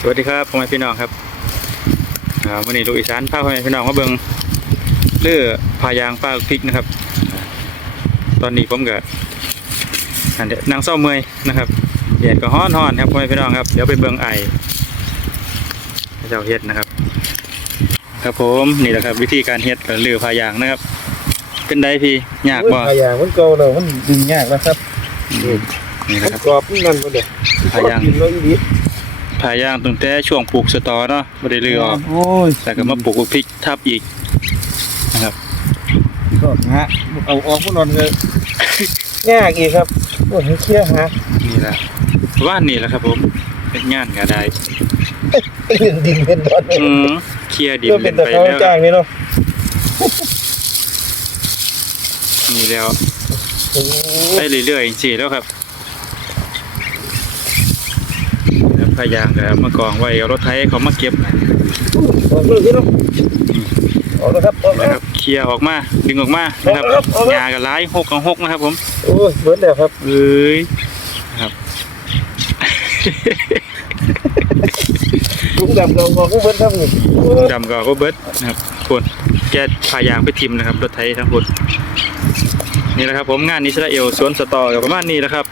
สวัสดีครับพ่อแม่พี่น้องครับอ่าวันนี้ลูกอีสานพาพ่อแม่พี่น้องมาเบิ่งเลือพายางป้าพริกนะครับอ่าตอนนี้ผมก็อันเดี๋ยวนางเศร้าเมื่อยนะครับแดดก็ฮ้อนฮ้อนๆครับพ่อแม่พี่น้องครับเดี๋ยวไปเบิ่งไอเจ้าเฮ็ดนะครับ ครับผมนี่แหละครับ วิธีการเฮ็ดเลือพายางนะครับ เป็นได้พี่ยากบ่พายางมันเก่าแล้วมันดึงยากนะครับนี่แหมัละนครับกรอบนี่นั่นบ่เด้พายางกินแล้วอีดี พายางตั้งแต่ช่วงปลูกสตอเนาะบ่ได้เลือออกโอ้ยแต่ก็มาปลูกพริกทับอีกนะครับก็ฮะเอาออกบ่นอนเลยยากอีกครับโอ้ยเคลียร์ฮะนี่แหละว่านนี่แหละครับ ผมเป็นงานก็ได้เป็นดินเป็นดอนอืมเคลียร์ดินเพื่อเป็เล่นนตะไปเขาแล้วจ้างนี่เนาะนี่แล้วโอ้ไปเรื่อยๆจริงๆแล้วครับ แล้วพายางก็เอามากองไว้เอารถไถเขามาเก็บออกเลยพี่เนาะออกแล้วครับออกแล้นะวครับเคลียร์ออกมาดึงออกมานะครับเอาครับเอาครับยากับร้ายหกกับหกนะครับ ผมโอ้ยเบิดแล้วครับเอ้ยครับ ลุงดำเราบอกว่าเบิดครับนี่โอ้ยดำก็ก็เบิร์ดนะครับคนแกพายางไปทิมนะครับรถไถทั้งคนนี่แหละครับผมงานอิสราเอลสวนสตอกับประมาณนี้นะครับ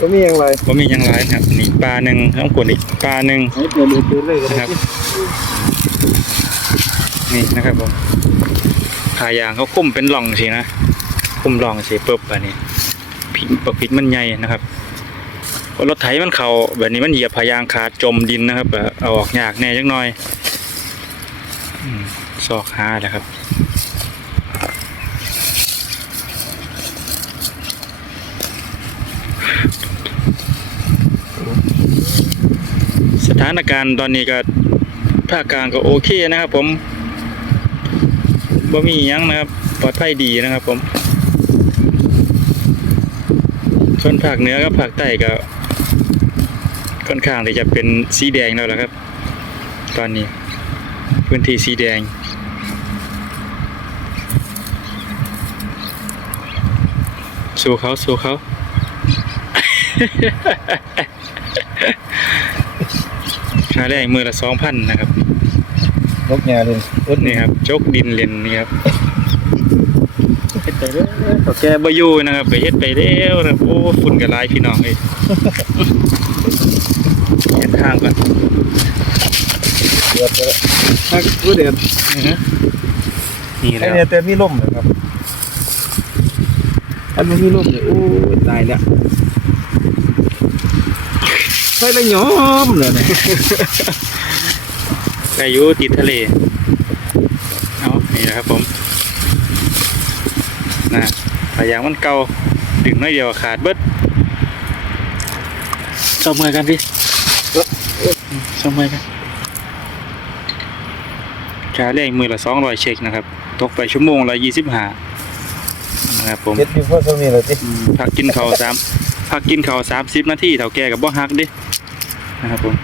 บ่มีหยังไรผมมีอยังไรครับนี่ปลาหนึ่งทั้งคนอีกปลาหนึ่งให้เปิดดูปืนเลยนะครับนี่นะครับผมพายางเขาคุ้มเป็นหล่องสินะคุ้มหล่องสิปุ๊บแบบนี้พิษปักพิษมันใหญ่นะครับรถไถมันเข่าแบบนี้มันเหยียบพายางขาดจมดินนะครับเอาออกยากแน่จังหน่อยซอกหาแหละครับ สถานการณ์ตอนนี้ก็ภาคกลางก็โอเคนะครับผมบ่มีหยังนะครับ ปลอดภัยดีนะครับผมส่วนภาคเหนือกับภาคใต้ก็ค่อนข้างที่จะเป็นสีแดงแล้วละครับ ตอนนี้พื้นที่สีแดง สู้เขาสู้เขา ค่าแรงมือละสองพันนะครับนกหญ้าเลยเอิ้นนี่ครับจกดินเลนนี่ครับเฮ็ดไปเด้อเขาแกบ่อยู่นะครับไปเฮ็ดไปเด้วนะโอ้ฝุ่นกับลายพี่น้องเอ้ยเฮ็ดทางก่อนเดือดแล้วถ้าผู้เดือดอือฮึนี่ไอ้แล้วเนี่ยแต่มีลมนะครับอันไม่มีลมเนี่ยโอ้ยตายแล้ว ใช่แล้วยอมเลยเนี่ยก็อยู่ติดทะเลเอานี่นะครับผมนะพยายางมันเก่าดึงน้อยเดียวขาดเบิดเศร้าเมื่อยกันพี่เศร้าเมื่อยกันค่าแรงมือละสองร้อยเช็คนะครับ ตกไปชั่วโมงละยี่สิบห้านะครับผมเจ็ดอยู่พอสมีแล้วสิอืมพักกินข้าวสามพักกินข้าวสามสิบนาทีเท่าแก่กับบ่ฮักเดิ นะครับผม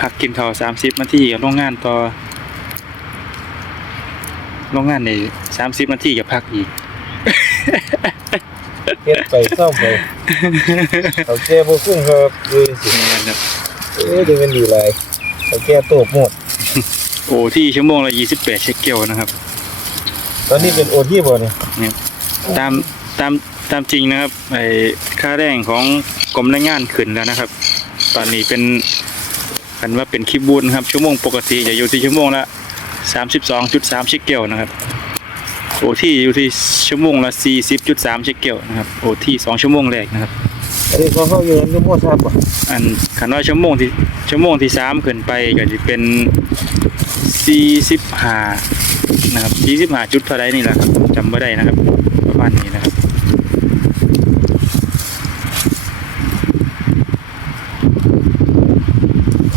พักกินข้าวสามสิบนาทีกับโรงงานต่อโรงงานในสามสิบนาทีกับพักอีกเฮ็ดไปเศร้าไปเอาแก้บ่คุ้งครับดูสินะครับเอ้ยเดี๋ยวมันดีหลายเอาแก้โตบหมดโอ้ที่ชั่วโมงละยี่สิบแปดเช็คเกลนะครับ ตอนนี้เป็นโอที่บ่เนี่ยตามตาม ตามจริงนะครับไอ้ค่าแรงของกรมแรงงานขึ้นแล้วนะครับ ตอนนี้เป็นกันว่าเป็นคิบูนครับ ชั่วโมงปกติจะอยู่ที่ชั่วโมงละสามสิบสองจุดสามเชคเกลนะครับโอที่อยู่ที่ชั่วโมงละสี่สิบจุดสามเชคเกลนะครับโอที่สองชั่วโมงแรกนะครับอันนี้เขาเข้าอยู่ในโมทราบบ่อันคันว่าชั่วโมงที่ชั่วโมงที่สามขึ้นไปก็จะเป็นสี่สิบห้านะครับสี่สิบห้าจุดเท่าไรนี่แหละครับจำไม่ได้นะครับ ประมาณนี้นะครับ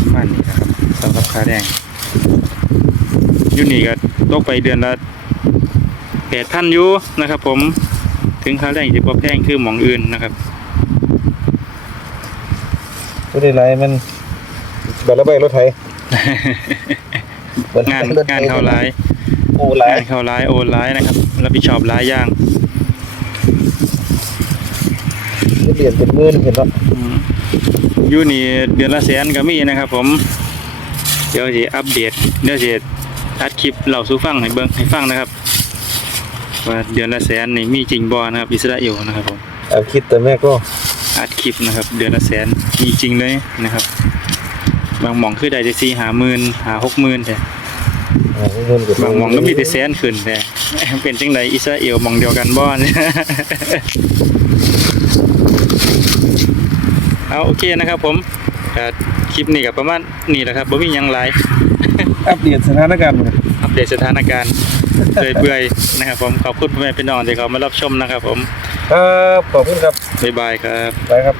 ประมาณนี้นะครับ สำหรับค่าแรงอยูนี่ก็ตกไปเดือนละแปดพันยูนะครับผมถึงค่าแรงที่พอแพงคือหมองอื่นนะครับผู้ใดหลายมันบัตรระบายรถไถบัตรงานรถไถงานเข้าร้ายโอ้หลายงานเข้าร้ายโอนร้ายนะครับรับผิดชอบร้ายอย่างเปลี่ยนเป็นหมื่นเห็นบ่อืมอยู่นี่เดือนละแสนก็มีนะครับ ผม เดี๋ยวจะอัปเดตเดี๋ยวจะอัดคลิปเล่าสู่ฟังให้เบิ่งให้ฟังนะครับว่าเดือนละแสนนี่มีจริงบ่นะครับอิสราเอลนะครับผมเอาคิดแต่แม่ก็อัดคลิปนะครับ เดือนละแสนมีจริงเลยนะครับ บางหม่องคือได้ได้สี่หาหมื่นหาหกหมื่นแต่อ่าเงินกับบางหม่องก็มีแต่แสนขึ้นแต่เป็นจังไดอิสราเอลหม่องเดียวกันบ่เนี่ยเอาโอเคนะครับผม ก็คลิปนี้ก็ประมาณนี้แหละครับบ่มีหยังหลาย อัปเดตสถานการณ์หมดอัปเดตสถานการณ์เรื่อยๆนะครับผมขอบคุณพ่อแม่พี่น้องที่เขามารับชมนะครับผม ครับขอบคุณครับบ๊ายบายครับ ไปครับ